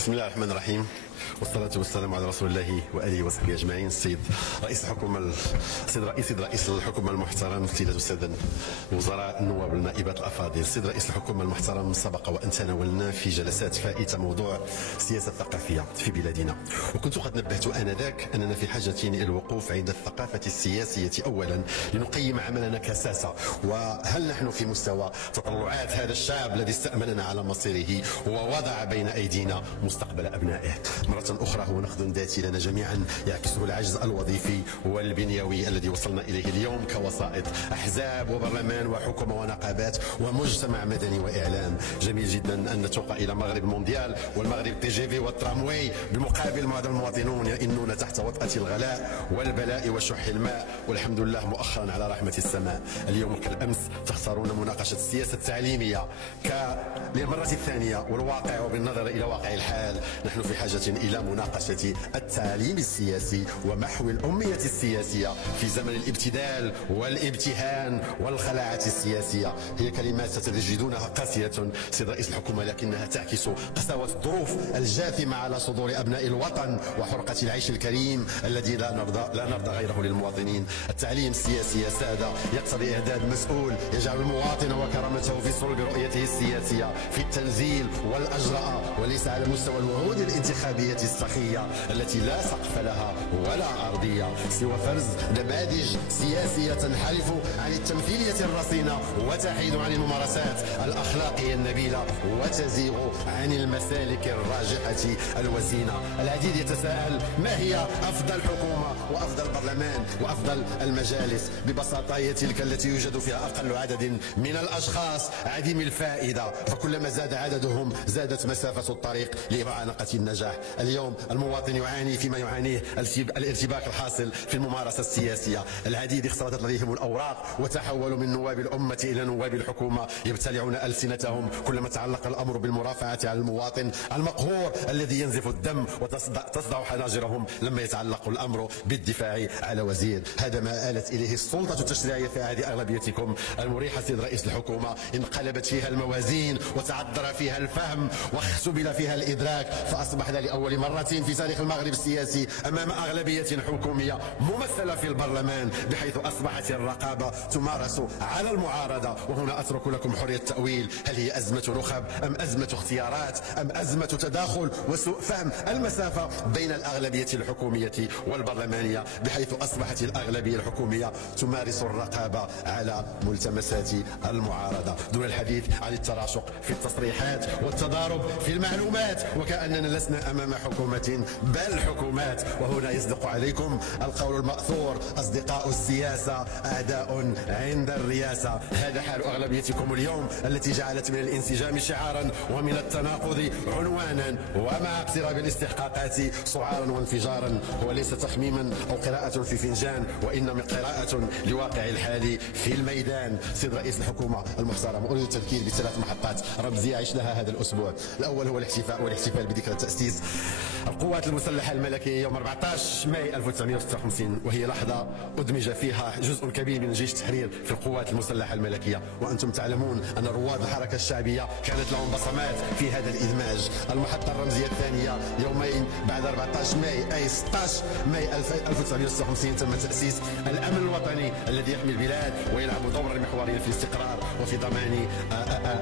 بسم الله الرحمن الرحيم، والصلاة والسلام على رسول الله وآله وصحبه أجمعين. السيد رئيس الحكومة المحترم، سيدات والسادة الوزراء، النواب، النائبات الأفاضل، السيد رئيس الحكومة المحترم، سبق وأن تناولنا في جلسات فائتة موضوع السياسة الثقافية في بلادنا، وكنت قد نبهت آنذاك أننا في حاجة إلى الوقوف عند الثقافة السياسية أولا لنقيم عملنا كساسة، وهل نحن في مستوى تطلعات هذا الشعب الذي استأمننا على مصيره ووضع بين أيدينا مستقبل أبنائه. مرة أخرى هو نقد ذاتي لنا جميعا يعكسه العجز الوظيفي والبنيوي الذي وصلنا إليه اليوم كوسائط أحزاب وبرلمان وحكومة ونقابات ومجتمع مدني وإعلام. جميل جدا أن نتوق إلى مغرب المونديال والمغرب تي جي في والترامواي، بالمقابل معظم المواطنون يئنون تحت وطأة الغلاء والبلاء وشح الماء، والحمد لله مؤخرا على رحمة السماء. اليوم كالأمس تختارون مناقشة السياسة التعليمية للمرة الثانية، والواقع وبالنظر إلى واقع الحال نحن في حاجة إلى مناقشة التعليم السياسي ومحو الأمية السياسية في زمن الابتذال والابتهان والخلاعة السياسية. هي كلمات ستجدونها قاسية سيد رئيس الحكومة، لكنها تعكس قساوة الظروف الجاثمة على صدور أبناء الوطن وحرقة العيش الكريم الذي لا نرضى غيره للمواطنين. التعليم السياسي يا سادة يقتضي إعداد مسؤول يجعل المواطن وكرامته في صلب رؤيته السياسية، في التنزيل والأجرأة، وليس على مستوى الوعود الانتخابية السخية التي لا سقف لها ولا أرضية سوى فرز نماذج سياسية تنحرف عن التمثيلية الرصينة وتحيد عن الممارسات الأخلاقية النبيلة وتزيغ عن المسالك الراجحة الوزينة. العديد يتساءل ما هي أفضل حكومة وأفضل برلمان وأفضل المجالس؟ ببساطة هي تلك التي يوجد فيها أقل عدد من الأشخاص عديم الفائدة، فكلما زاد عددهم زادت مسافة الطريق لمعانقة النجاح. اليوم المواطن يعاني فيما يعانيه الارتباك الحاصل في الممارسة السياسية. العديد اختلطت لديهم الأوراق وتحولوا من نواب الأمة إلى نواب الحكومة، يبتلعون ألسنتهم كلما تعلق الأمر بالمرافعة على المواطن المقهور الذي ينزف الدم، وتصدع حناجرهم لما يتعلق الأمر بالدفاع على وزير. هذا ما آلت إليه السلطة التشريعية في عهد أغلبيتكم المريحة سيد رئيس الحكومة. انقلبت فيها الموازين وتعذر فيها الفهم واختبل فيها الإدراك، فأصبحنا لأول مرة في تاريخ المغرب السياسي أمام أغلبية حكومية ممثلة في البرلمان، بحيث أصبحت الرقابة تمارس على المعارضة. وهنا أترك لكم حرية التأويل، هل هي أزمة نخب أم أزمة اختيارات أم أزمة تداخل وسوء فهم المسافة بين الأغلبية الحكومية والبرلمانية، بحيث أصبحت الأغلبية الحكومية تمارس الرقابة على ملتمسات المعارضة دون الحديث عن التراشق في التصريحات والتضارب في المعلومات، وكأننا لسنا أمام حكومة بل حكومات. وهنا يصدق عليكم القول المأثور: أصدقاء السياسة أعداء عند الرئاسة. هذا حال أغلبيتكم اليوم التي جعلت من الانسجام شعارا ومن التناقض عنوانا ومع اقتراب الاستحقاقات سعارا وانفجارا. هو ليس تخميما أو قراءة في فنجان، وإنما قراءة لواقع الحال في الميدان. سيد رئيس الحكومة المحترم، أريد التذكير بثلاث محطات رمزية عشناها هذا الأسبوع. الأول هو الاحتفال بذكرى تأسيس القوات المسلحة الملكية يوم 14 ماي 1956، وهي لحظة أدمج فيها جزء كبير من جيش التحرير في القوات المسلحة الملكية، وأنتم تعلمون أن رواد الحركة الشعبية كانت لهم بصمات في هذا الإدماج. المحطة الرمزية الثانية يومين بعد 14 ماي أي 16 ماي 1956 تم تأسيس الأمن الوطني الذي يحمي البلاد ويلعب دورا محوريا في الاستقرار وفي ضمان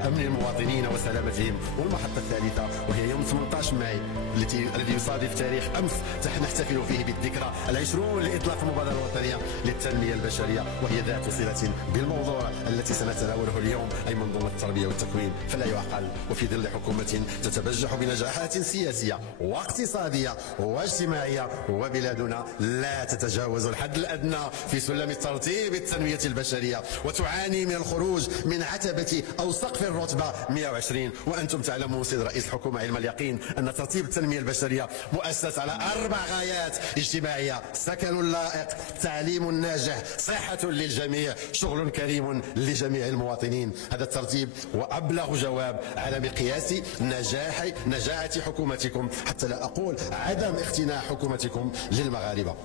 أمن المواطنين وسلامتهم. والمحطة الثالثة وهي يوم 18 ماي الذي يصادف تاريخ أمس نحتفل فيه بالذكرى 20 لإطلاق المبادرة الوطنية للتنمية البشرية، وهي ذات صلة بالموضوع التي سنتناوله اليوم، أي منظومة التربية والتكوين. فلا يعقل وفي ظل حكومة تتبجح بنجاحات سياسية واقتصادية واجتماعية وبلادنا لا تتجاوز الحد الأدنى في سلم الترتيب التنمية البشرية، وتعاني من الخروج من عتبة أو سقف الرتبة 120. وأنتم تعلمون سيد رئيس الحكومة علم اليقين أن ترتيب التنمية البشرية مؤسس على 4 غايات اجتماعية: سكن لائق، تعليم ناجح، صحة للجميع، شغل كريم لجميع المواطنين. هذا الترتيب وأبلغ جواب على مقياس نجاح حكومتكم، حتى لا أقول عدم اقتناع حكومتكم للمغاربة.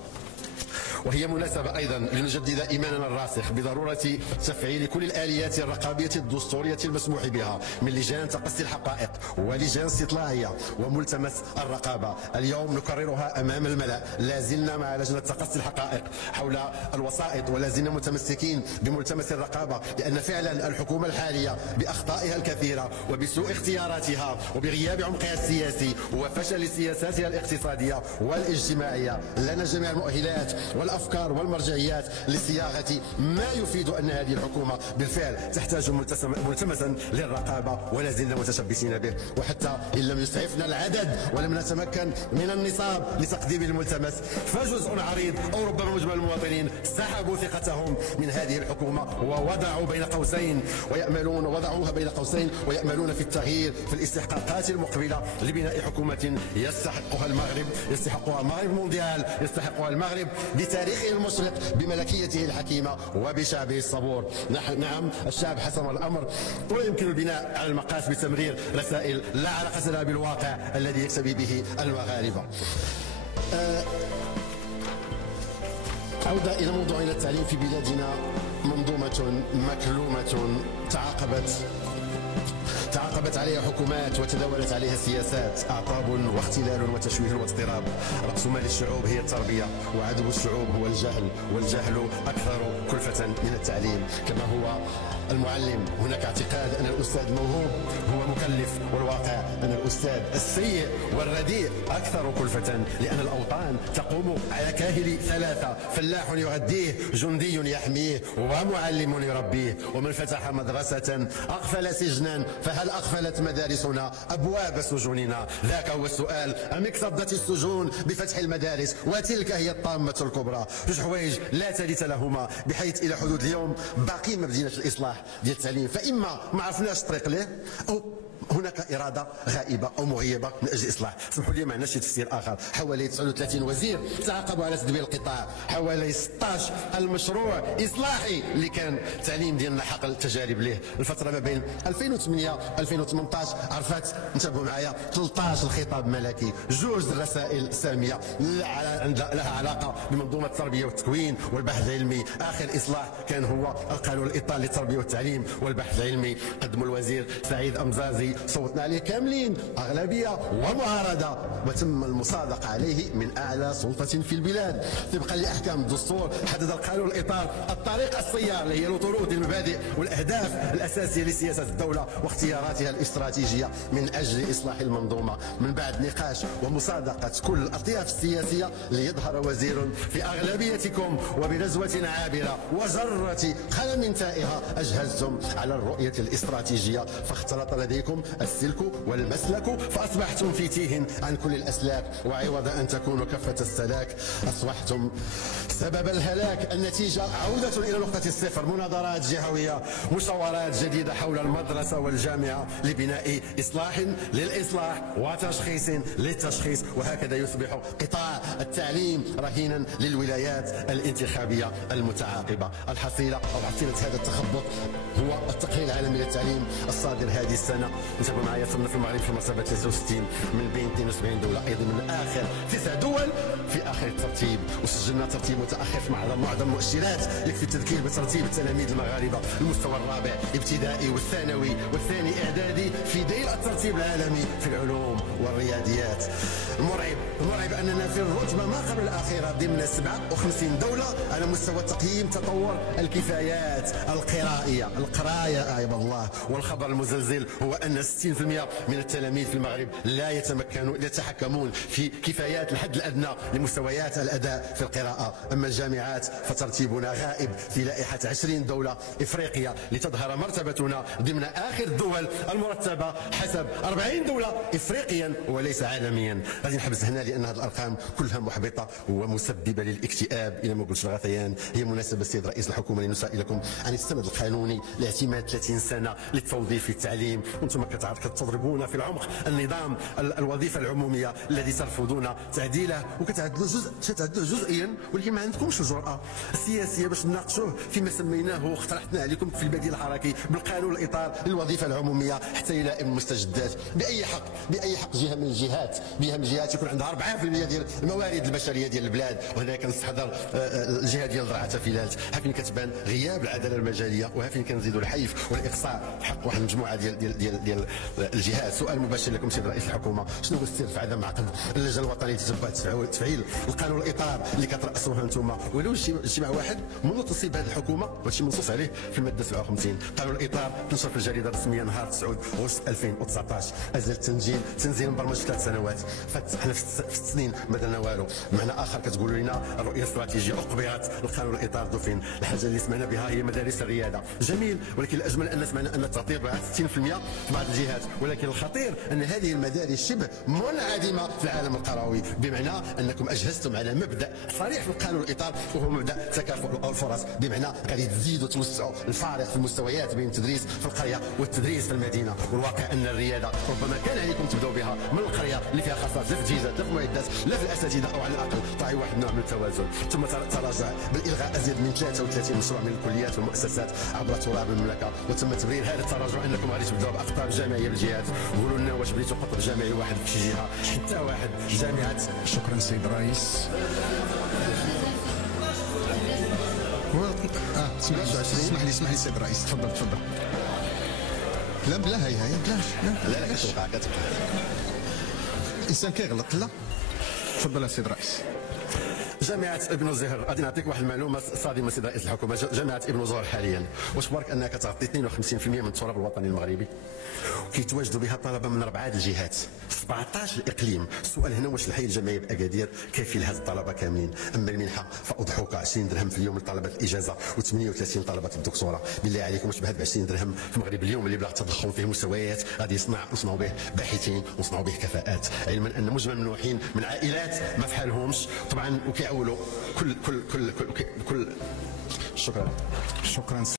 وهي مناسبة أيضا لنجدد إيماننا الراسخ بضرورة تفعيل كل الآليات الرقابية الدستورية المسموح بها من لجان تقصي الحقائق ولجان استطلاعية وملتمس الرقابة. اليوم نكررها أمام الملأ، لا زلنا مع لجنة تقصي الحقائق حول الوسائط، ولا زلنا متمسكين بملتمس الرقابة، لأن فعلا الحكومة الحالية بأخطائها الكثيرة وبسوء اختياراتها وبغياب عمقها السياسي وفشل سياساتها الاقتصادية والاجتماعية لنا جميع المؤهلات والأفكار والمرجعيات لصياغة ما يفيد أن هذه الحكومة بالفعل تحتاج ملتمسا للرقابة، ولا زلنا متشبثين به. وحتى إن لم يسعفنا العدد ولم نتمكن من النصاب لتقديم الملتمس، فجزء عريض أو ربما مجمل المواطنين سحبوا ثقتهم من هذه الحكومة ووضعوها بين قوسين ويأملون في التغيير في الاستحقاقات المقبلة لبناء حكومة يستحقها المغرب، يستحقها المغرب مونديال، يستحقها المغرب بتاريخه المشرق، بملكيته الحكيمة وبشعبه الصبور. نعم، الشعب حسم الأمر، ولا يمكن البناء على المقاس بتمرير رسائل لا علاقة لها بالواقع الذي يكتفي به المغاربة. عودة إلى موضوعنا التعليم في بلادنا. منظومة مكلومة تعاقبت عليها حكومات وتداولت عليها سياسات، أعطاب واختلال وتشويه واضطراب. رأس مال الشعوب هي التربية، وعدو الشعوب هو الجهل، والجهل أكثر كلفة من التعليم. كما هو المعلم هناك اعتقاد أن الأستاذ موهوب هو مكلف، والواقع أن الأستاذ السيء والرديء أكثر كلفة، لأن الأوطان تقوم على كاهل ثلاثة: فلاح يغذيه، جندي يحميه، ومعلم يربيه. ومن فتح مدرسة أغفل سجنا، فهل أغفلت مدارسنا أبواب سجوننا؟ ذاك هو السؤال. أم اكتظت السجون بفتح المدارس؟ وتلك هي الطامة الكبرى. جوج حوايج لا ثالث لهما، بحيث إلى حدود اليوم باقي ما بديناش الإصلاح ديال التعليم. فإما ما عرفناش الطريق ليه، أو هناك إرادة غائبة أو مغيبة من أجل الإصلاح. اسمحوا لي ما عندناش شي تفسير آخر. حوالي 39 وزير تعاقبوا على تدبير القطاع، حوالي 16 المشروع إصلاحي اللي كان التعليم ديالنا حقل التجارب ليه. الفترة ما بين 2008 2018 عرفت، انتبهوا معايا، 13 خطاب ملكي، جوج الرسائل سامية لها علاقة بمنظومة التربية والتكوين والبحث العلمي. آخر إصلاح كان هو القانون الإطار للتربية والتعليم والبحث العلمي، قدموا الوزير سعيد أمزازي، صوتنا عليه كاملين أغلبية ومعارضة، وتم المصادقة عليه من أعلى سلطة في البلاد. طبقا لأحكام الدستور حدد القانون الإطار الطريق السيار اللي هي الطرود، المبادئ والأهداف الأساسية لسياسة الدولة واختياراتها الاستراتيجية من أجل إصلاح المنظومة. من بعد نقاش ومصادقة كل الأطياف السياسية ليظهر وزير في أغلبيتكم وبنزوة عابرة وجرة قلم تائهة أجهزتم على الرؤية الاستراتيجية، فاختلط لديكم السلك والمسلك، فأصبحتم في تيه عن كل الأسلاك، وعوض أن تكونوا كفة السلاك أصبحتم سبب الهلاك. النتيجة عودة إلى نقطة الصفر، مناظرات جهوية، مشاورات جديدة حول المدرسة والجامعة لبناء إصلاح للإصلاح وتشخيص للتشخيص، وهكذا يصبح قطاع التعليم رهينا للولايات الانتخابية المتعاقبة. الحصيلة أو حصيلة هذا التخبط هو التقرير العالمي للتعليم الصادر هذه السنة. انتبهوا معايا، صنف المغرب في المرتبة 63 من بين 72 دولة، أيضا من آخر 9 دول في آخر الترتيب، وسجلنا ترتيب متأخر في معظم المؤشرات. يكفي التذكير بترتيب التلاميذ المغاربة المستوى الرابع ابتدائي والثانوي والثاني إعدادي في ذيل الترتيب العالمي في العلوم والرياضيات. المرعب أننا في الرتبة ما قبل الأخيرة ضمن 57 دولة على مستوى تقييم تطور الكفايات القراءة عباد الله. والخبر المزلزل هو أن 60% من التلاميذ في المغرب لا يتحكمون في كفايات الحد الأدنى لمستويات الأداء في القراءة. أما الجامعات فترتيبنا غائب في لائحة 20 دولة إفريقية لتظهر مرتبتنا ضمن آخر الدول المرتبة حسب 40 دولة إفريقيا وليس عالميا. غادي نحبس هنا لأن هذه الأرقام كلها محبطة ومسببة للاكتئاب إلى ما قلتش الغثيان. هي مناسبة السيد رئيس الحكومة لنسائلكم عن السند القانوني لاعتماد 30 سنة للتوظيف في التعليم، وانتم كتضربون في العمق النظام الوظيفه العموميه الذي ترفضون تعديله وكتعدلوا جزئيا، ولكن ما عندكمش الجرأه السياسيه باش تناقشوه فيما سميناه واقترحنا عليكم في البديل الحركي بالقانون الاطار للوظيفه العموميه حتى يلائم المستجدات. باي حق جهه من الجهات يكون عندها 4% ديال الموارد البشريه ديال البلاد، وهنا كنستحضر الجهه ديال ضرعه فيلات، ها فين كتبان غياب العداله المجاليه، وها فين كنزيدوا الحيف والاقصاء حق واحد المجموعه ديال الجهات. سؤال مباشر لكم سيد رئيس الحكومه، شنو هو السر في عدم عقد اللجنه الوطنيه تتبع تفعيل القانون الاطار اللي كترأسوها انتم؟ ولو اجتماع واحد منذ تنصيب هذه الحكومه، وهادشي منصوص عليه في الماده 57. قانون الاطار تنشر في الجريده الرسميه نهار 9 غشت 2019، ازال تنزيل مبرمج في 3 سنوات. حنا في 6 سنين ما درنا والو. بمعنى اخر كتقولوا لنا الرؤيه الاستراتيجيه اقبلت القانون الاطار دوفين. الحاجه اللي سمعنا بها هي مدارس الرياده، جميل، ولكن الاجمل ان سمعنا ان التطبيق بعد 60% في بعض الجهات، ولكن الخطير ان هذه المدارس شبه منعدمه في العالم القروي، بمعنى انكم اجهزتم على مبدا صريح في القانون الاطار وهو مبدا تكافؤ الفرص، بمعنى غادي تزيدوا توسعوا الفارق في المستويات بين التدريس في القريه والتدريس في المدينه. والواقع ان الرياده ربما كان عليكم تبداو بها من القريه اللي فيها خاصات لا في التجهيزات لا في المعدات لا في الاساتذه، او على الاقل تعي واحد النوع من التوازن، ثم تراجع بالالغاء ازيد من 33 مشروع من الكليات والمؤسسات عبر تراب المملكه، وتم تبرير هذا التراجع انكم غادي تبداو باقطاب جامعيه بالجهات. قولوا لنا واش بغيتوا قطب جامعي واحد في شي جهه، حتى واحد جامعه. شكرا سيد الرئيس. اسمح لي سيد الرئيس، تفضل. لا هي لا كتبقى الانسان كيغلط. لا تفضل سيد الرئيس. جامعة ابن زهر، غادي نعطيك واحد المعلومة صادمة سيد رئيس الحكومة. جامعة ابن زهر حاليا واش برك انها كتغطي 52% من التراب الوطني المغربي، كيتواجدوا بها طلبة من 4 الجهات 17 اقليم. السؤال هنا واش الحي الجامعي باكادير كافي لهذ الطلبة كاملين؟ اما المنحة فاضحوك 20 درهم في اليوم لطلبة الاجازة و38 طلبة الدكتوراه. بالله عليكم واش بهاد 20 درهم في المغرب اليوم اللي بلا التضخم فيه مستويات غادي نصنعوا به باحثين ونصنعوا به كفاءات، علما ان مجمل منوحين من عائلات ما فحالهمش طبعا وكيعولوا كل شكرا.